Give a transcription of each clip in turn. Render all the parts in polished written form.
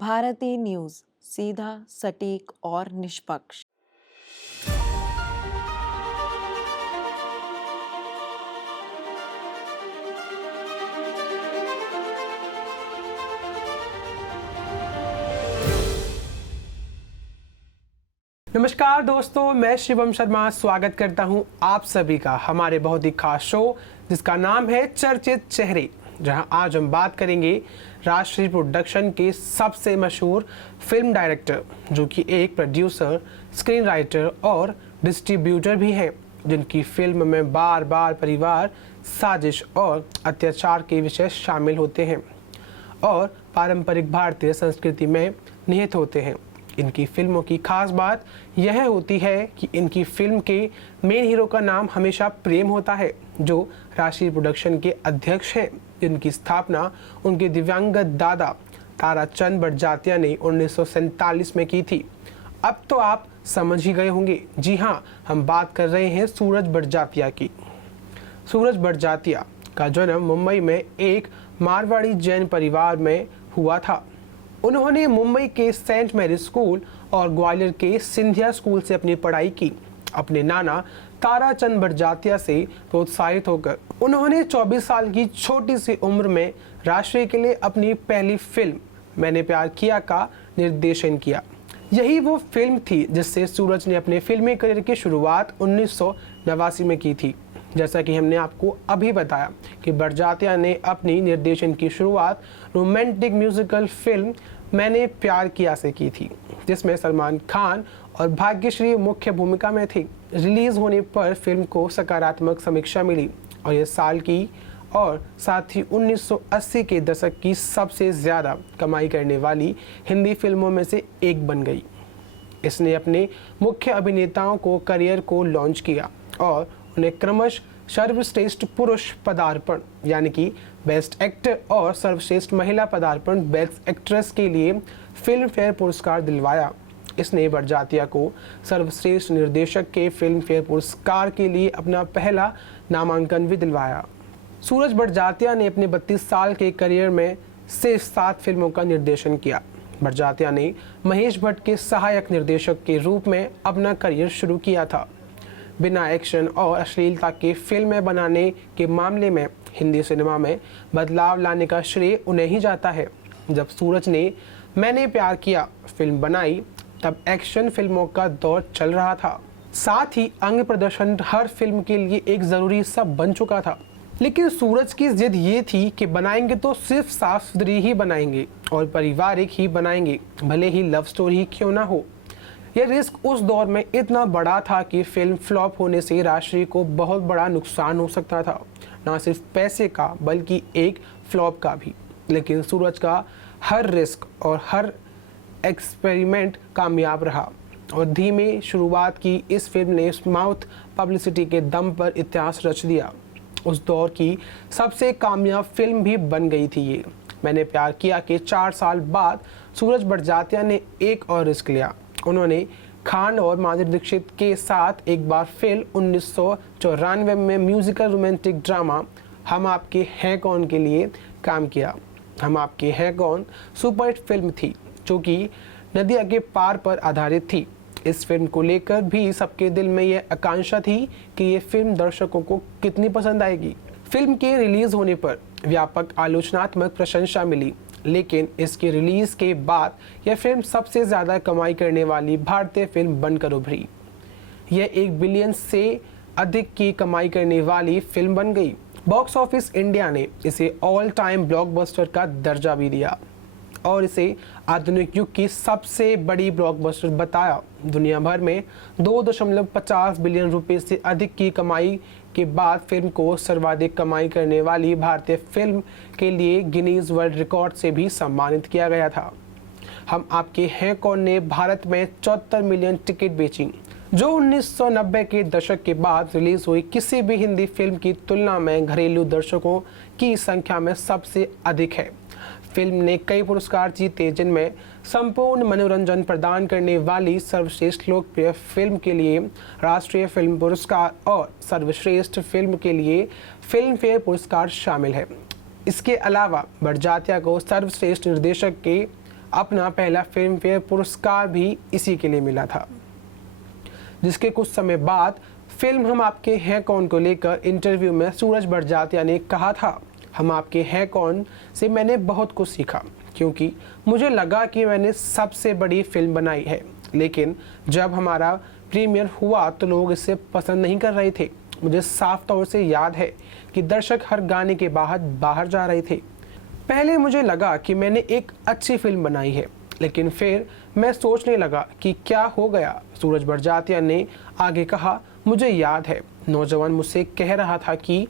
Bharti news, सीधा, सटीक और निष्पक्ष। नमस्कार दोस्तों, मैं शिवम शर्मा स्वागत करता हूं आप सभी का हमारे बहुत ही खास शो जिसका नाम है चर्चित चेहरे, जहां आज हम बात करेंगे राष्ट्रीय प्रोडक्शन के सबसे मशहूर फिल्म डायरेक्टर, जो कि एक प्रोड्यूसर, स्क्रीन राइटर और डिस्ट्रीब्यूटर भी हैं, जिनकी फिल्म में बार बार परिवार, साजिश और अत्याचार के विषय शामिल होते हैं और पारंपरिक भारतीय संस्कृति में निहित होते हैं। इनकी फिल्मों की खास बात यह होती है कि इनकी फिल्म के मेन हीरो का नाम हमेशा प्रेम होता है, जो राष्ट्रीय प्रोडक्शन के अध्यक्ष हैं, जिनकी स्थापना उनके दिव्यांगत दादा ताराचंद बड़जात्या ने 1947 में की थी। अब तो आप समझ ही गए होंगे, जी हाँ, हम बात कर रहे हैं सूरज बड़जात्या की। सूरज बड़जात्या का जन्म मुंबई में एक मारवाड़ी जैन परिवार में हुआ था। उन्होंने मुंबई के सेंट मैरी स्कूल और ग्वालियर के सिंधिया स्कूल से अपनी पढ़ाई की। अपने नाना ताराचंद बड़जात्या से प्रोत्साहित होकर उन्होंने 24 साल की छोटी सी उम्र में राष्ट्रीय के लिए अपनी पहली फिल्म मैंने प्यार किया का निर्देशन किया। यही वो फिल्म थी जिससे सूरज ने अपने फिल्मी करियर की शुरुआत 1989 में की थी। जैसा कि हमने आपको अभी बताया कि बड़जात्या ने अपनी निर्देशन की शुरुआत रोमांटिक म्यूजिकल फिल्म मैंने प्यार किया से की थी, जिसमें सलमान खान और भाग्यश्री मुख्य भूमिका में थी। रिलीज होने पर फिल्म को सकारात्मक समीक्षा मिली और यह साल की और साथ ही 1980 के दशक की सबसे ज़्यादा कमाई करने वाली हिंदी फिल्मों में से एक बन गई। इसने अपने मुख्य अभिनेताओं को करियर को लॉन्च किया और उन्हें क्रमशः सर्वश्रेष्ठ पुरुष पदार्पण यानी कि बेस्ट एक्टर और सर्वश्रेष्ठ महिला पदार्पण बेस्ट एक्ट्रेस के लिए फिल्म फेयर पुरस्कार दिलवाया। इसने बड़जात्या को सर्वश्रेष्ठ निर्देशक के फिल्म फेयर पुरस्कार के लिए अपना पहला नामांकन भी दिलवाया। सूरज बड़जात्या ने अपने 32 साल के करियर में सिर्फ 7 फिल्मों का निर्देशन किया। बड़जात्या ने महेश भट्ट के सहायक निर्देशक के रूप में अपना करियर शुरू किया था। बिना एक्शन और अश्लीलता के फिल्में बनाने के मामले में हिंदी सिनेमा में बदलाव लाने का श्रेय उन्हें ही जाता है। जब सूरज ने मैंने प्यार किया फिल्म बनाई, तब एक्शन फिल्मों का दौर चल रहा था। साथ ही अंग प्रदर्शन हर फिल्म के लिए एक ज़रूरी हिस्सा बन चुका था। लेकिन सूरज की जिद ये थी कि बनाएंगे तो सिर्फ साफ सुथरी ही बनाएंगे और पारिवारिक ही बनाएंगे, भले ही लव स्टोरी ही क्यों ना हो। यह रिस्क उस दौर में इतना बड़ा था कि फिल्म फ्लॉप होने से राष्ट्रीय को बहुत बड़ा नुकसान हो सकता था, ना सिर्फ पैसे का बल्कि एक फ्लॉप का भी। लेकिन सूरज का हर रिस्क और हर एक्सपेरिमेंट कामयाब रहा और धीमे शुरुआत की इस फिल्म ने माउथ पब्लिसिटी के दम पर इतिहास रच दिया। उस दौर की सबसे कामयाब फिल्म भी बन गई थी ये। मैंने प्यार किया के 4 साल बाद सूरज बड़जात्या ने एक और रिस्क लिया। उन्होंने खान और माधुरी दीक्षित के साथ एक बार फिर 1994 में म्यूजिकल रोमांटिक ड्रामा हम आपके हैं कौन के लिए काम किया। हम आपके हैं कौन सुपरहिट फिल्म थी, जो कि नदिया के पार पर आधारित थी। इस फिल्म को लेकर भी सबके दिल में यह आकांक्षा थी कि ये फिल्म दर्शकों को कितनी पसंद आएगी। फिल्म के रिलीज होने पर व्यापक आलोचनात्मक प्रशंसा मिली, लेकिन इसके रिलीज के बाद यह फिल्म सबसे ज़्यादा कमाई करने वाली भारतीय फिल्म बनकर उभरी। यह 1 बिलियन से अधिक की कमाई करने वाली फिल्म बन गई। बॉक्स ऑफिस इंडिया ने इसे ऑल टाइम ब्लॉकबस्टर का दर्जा भी दिया और इसे आधुनिक युग की सबसे बड़ी ब्लॉकबस्टर बताया। दुनिया भर में 2.50 बिलियन रुपए से अधिक की कमाई के बाद फिल्म को सर्वाधिक कमाई करने वाली भारतीय फिल्म के लिए गिनीज वर्ल्ड रिकॉर्ड से भी सम्मानित किया गया था। हम आपके हैं कौन ने भारत में 74 मिलियन टिकट बेची, जो 1990 के दशक के बाद रिलीज हुई किसी भी हिंदी फिल्म की तुलना में घरेलू दर्शकों की संख्या में सबसे अधिक है। फिल्म ने कई पुरस्कार जीते, जिनमें संपूर्ण मनोरंजन प्रदान करने वाली सर्वश्रेष्ठ लोकप्रिय फिल्म के लिए राष्ट्रीय फिल्म पुरस्कार और सर्वश्रेष्ठ फिल्म के लिए फिल्म फेयर पुरस्कार शामिल है। इसके अलावा बड़जात्या को सर्वश्रेष्ठ निर्देशक के अपना पहला फिल्म फेयर पुरस्कार भी इसी के लिए मिला था। जिसके कुछ समय बाद फिल्म हम आपके हैं कौन को लेकर इंटरव्यू में सूरज बड़जात्या ने कहा था, हम आपके हैं कौन से मैंने बहुत कुछ सीखा, क्योंकि मुझे लगा कि मैंने सबसे बड़ी फिल्म बनाई है, लेकिन जब हमारा प्रीमियर हुआ तो लोग इसे पसंद नहीं कर रहे थे। मुझे साफ तौर से याद है कि दर्शक हर गाने के बाद बाहर जा रहे थे। पहले मुझे लगा कि मैंने एक अच्छी फिल्म बनाई है, लेकिन फिर मैं सोचने लगा कि क्या हो गया। सूरज बड़जात्या ने आगे कहा, मुझे याद है नौजवान मुझसे कह रहा था कि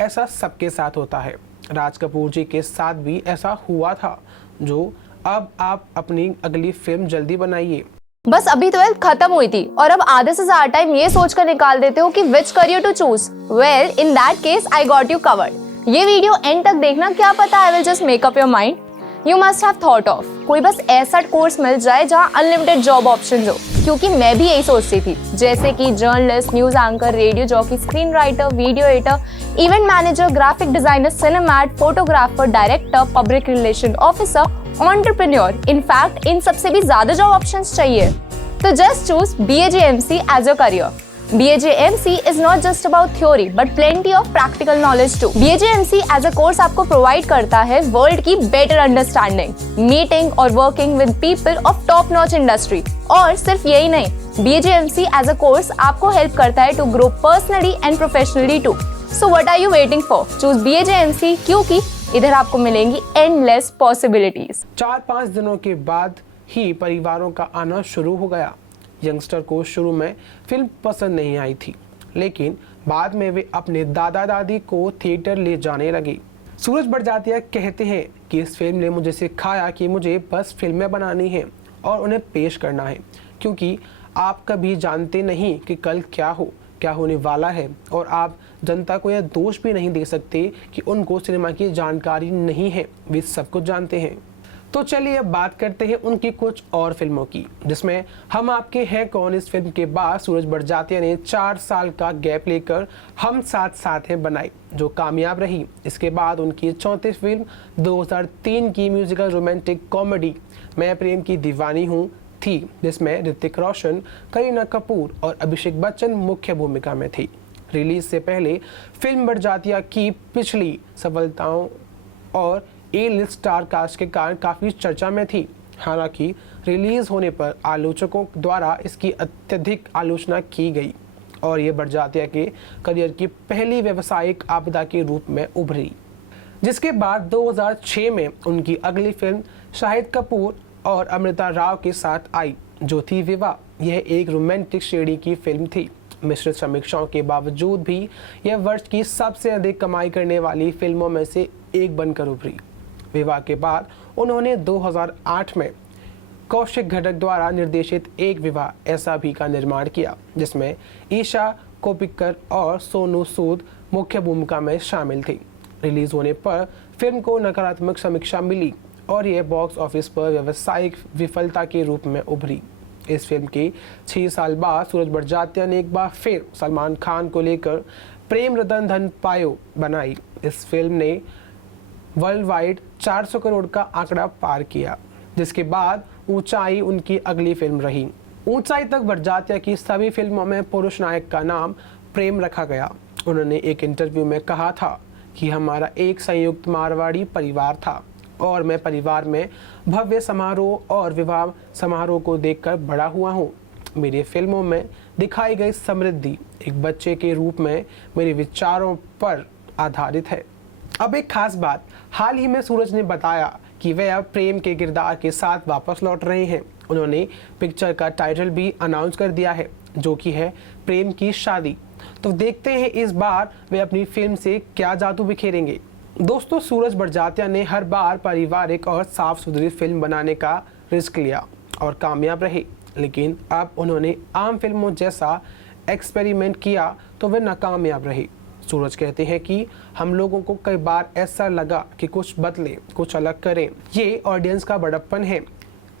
ऐसा सबके साथ होता है। राज कपूर जी के साथ भी ऐसा हुआ था, जो अब आप अपनी अगली फिल्म जल्दी बनाइए। बस अभी 12th खत्म हुई थी और अब आधे से ज्यादा टाइम ये सोचकर निकाल देते हो कि which career to choose. Well in that case I got you covered. ये वीडियो एंड तक देखना, क्या पता I will just make up your mind. You must have thought of कोई बस ऐसा कोर्स मिल जाए जहाँ अनलिमिटेड जॉब ऑप्शन हो, क्योंकि मैं भी यही सोचती थी, जैसे कि journalist, news anchor, radio jockey, screen writer, video editor, event manager, graphic designer, सिनेमैट, photographer, director, public relation officer, entrepreneur. In fact इन सबसे भी ज्यादा जॉब ऑप्शंस चाहिए। तो just choose BAJMC as your career. BAJMC is not just about theory but plenty of practical knowledge too. BAJMC as a course आपको provide करता है world की better understanding, meeting और working with people of top notch industry। और सिर्फ यही नहीं, BAJMC as a course आपको help करता है to grow personally and professionally too. So what are you waiting for? Choose BAJMC क्योंकि इधर आपको मिलेंगी endless possibilities। 4-5 दिनों के बाद ही परिवारों का आना शुरू हो गया। यंगस्टर को शुरू में फिल्म पसंद नहीं आई थी, लेकिन बाद में वे अपने दादा दादी को थिएटर ले जाने लगे। सूरज बड़जात्या कहते हैं कि इस फिल्म ने मुझे सिखाया कि मुझे बस फिल्में बनानी है और उन्हें पेश करना है, क्योंकि आप कभी जानते नहीं कि कल क्या होने वाला है, और आप जनता को यह दोष भी नहीं दे सकते कि उनको सिनेमा की जानकारी नहीं है, वे सब कुछ जानते हैं। तो चलिए अब बात करते हैं उनकी कुछ और फिल्मों की, जिसमें हम आपके हैं कौन इस फिल्म के बाद सूरज बड़जात्या ने 4 साल का गैप लेकर हम साथ साथ हैं बनाई, जो कामयाब रही। इसके बाद उनकी 34वीं फिल्म 2003 की म्यूजिकल रोमांटिक कॉमेडी मैं प्रेम की दीवानी हूँ थी, जिसमें ऋतिक रोशन, करीना कपूर और अभिषेक बच्चन मुख्य भूमिका में थी। रिलीज से पहले फिल्म बड़जात्या की पिछली सफलताओं और A-लिस्ट स्टार कास्ट के कारण काफ़ी चर्चा में थी। हालांकि रिलीज होने पर आलोचकों द्वारा इसकी अत्यधिक आलोचना की गई और ये बड़जात्या के करियर की पहली व्यावसायिक आपदा के रूप में उभरी। जिसके बाद 2006 में उनकी अगली फिल्म शाहिद कपूर और अमृता राव के साथ आई, जो थी विवाह। यह एक रोमांटिक श्रेणी की फिल्म थी। मिश्रित समीक्षाओं के बावजूद भी यह वर्ष की सबसे अधिक कमाई करने वाली फिल्मों में से एक बनकर उभरी। विवाह के बाद उन्होंने 2008 में कौशिक घटक द्वारा निर्देशित एक विवाह ऐसा भी का निर्माण किया, जिसमें ईशा कोप्पिकर और सोनू सूद मुख्य भूमिका में शामिल थी। रिलीज होने पर फिल्म को नकारात्मक समीक्षा मिली और यह बॉक्स ऑफिस पर व्यावसायिक विफलता के रूप में उभरी। इस फिल्म के 6 साल बाद सूरज बड़जात्या ने एक बार फिर सलमान खान को लेकर प्रेम रतन धन पायो बनाई। इस फिल्म ने वर्ल्ड वाइड 400 करोड़ का आंकड़ा पार किया, जिसके बाद ऊंचाई उनकी अगली फिल्म रही। ऊंचाई तक बड़जात्या की सभी फिल्मों में पुरुष नायक का नाम प्रेम रखा गया। उन्होंने एक इंटरव्यू में कहा था कि हमारा एक संयुक्त मारवाड़ी परिवार था और मैं परिवार में भव्य समारोह और विवाह समारोह को देखकर बड़ा हुआ हूँ। मेरी फिल्मों में दिखाई गई समृद्धि एक बच्चे के रूप में मेरे विचारों पर आधारित है। अब एक खास बात, हाल ही में सूरज ने बताया कि वे अब प्रेम के किरदार के साथ वापस लौट रहे हैं। उन्होंने पिक्चर का टाइटल भी अनाउंस कर दिया है, जो कि है प्रेम की शादी। तो देखते हैं इस बार वे अपनी फिल्म से क्या जादू बिखेरेंगे। दोस्तों, सूरज बड़जात्या ने हर बार पारिवारिक और साफ सुथरी फिल्म बनाने का रिस्क लिया और कामयाब रहे, लेकिन अब उन्होंने आम फिल्मों जैसा एक्सपेरिमेंट किया तो वे नाकामयाब रहे। सूरज कहते हैं कि हम लोगों को कई बार ऐसा लगा कि कुछ बदलें, कुछ अलग करें। ये ऑडियंस का बड़प्पन है।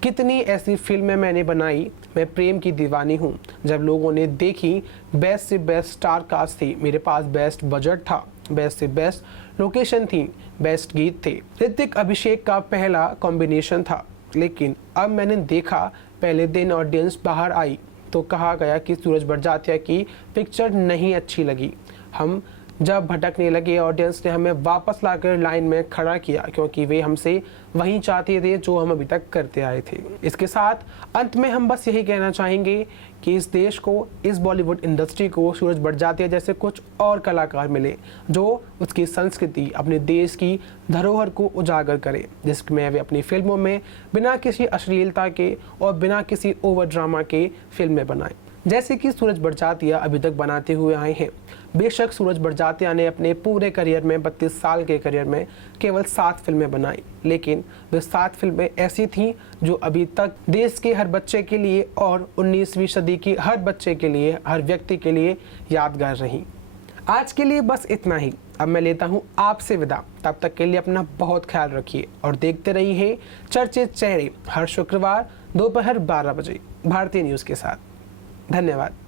कितनी ऐसी फिल्में मैंने बनाई, मैं प्रेम की दीवानी हूँ। जब लोगों ने देखी, बेस्ट से बेस्ट स्टार कास्ट थी, मेरे पास बेस्ट बजट था, बेस्ट से बेस्ट लोकेशन थी, बेस्ट गीत थे। ऋतिक अभिषेक का पहला कॉम्बिनेशन था। लेकिन अब मैंने देखा पहले दिन ऑडियंस बाहर आई तो कहा गया कि सूरज बड़जात्या की पिक्चर नहीं अच्छी लगी। हम जब भटकने लगे ऑडियंस ने हमें वापस लाकर लाइन में खड़ा किया क्योंकि वे हमसे वही चाहते थे जो हम अभी तक करते आए थे। इसके साथ अंत में हम बस यही कहना चाहेंगे कि इस देश को, इस बॉलीवुड इंडस्ट्री को सूरज बड़जात्या जैसे कुछ और कलाकार मिले जो उसकी संस्कृति, अपने देश की धरोहर को उजागर करे, जिसमें वे अपनी फिल्मों में बिना किसी अश्लीलता के और बिना किसी ओवर ड्रामा के फिल्में बनाएं, जैसे कि सूरज बड़जात्या अभी तक बनाते हुए आए हैं। बेशक सूरज बड़जात्या ने अपने पूरे करियर में 32 साल के करियर में केवल 7 फिल्में बनाई, लेकिन वे 7 फिल्में ऐसी थीं जो अभी तक देश के हर बच्चे के लिए और 19वीं सदी की हर बच्चे के लिए, हर व्यक्ति के लिए यादगार रहीं। आज के लिए बस इतना ही। अब मैं लेता हूँ आपसे विदा। तब तक के लिए अपना बहुत ख्याल रखिए और देखते रहिए चर्चित चेहरे हर शुक्रवार दोपहर 12 बजे भारतीय न्यूज़ के साथ। धन्यवाद।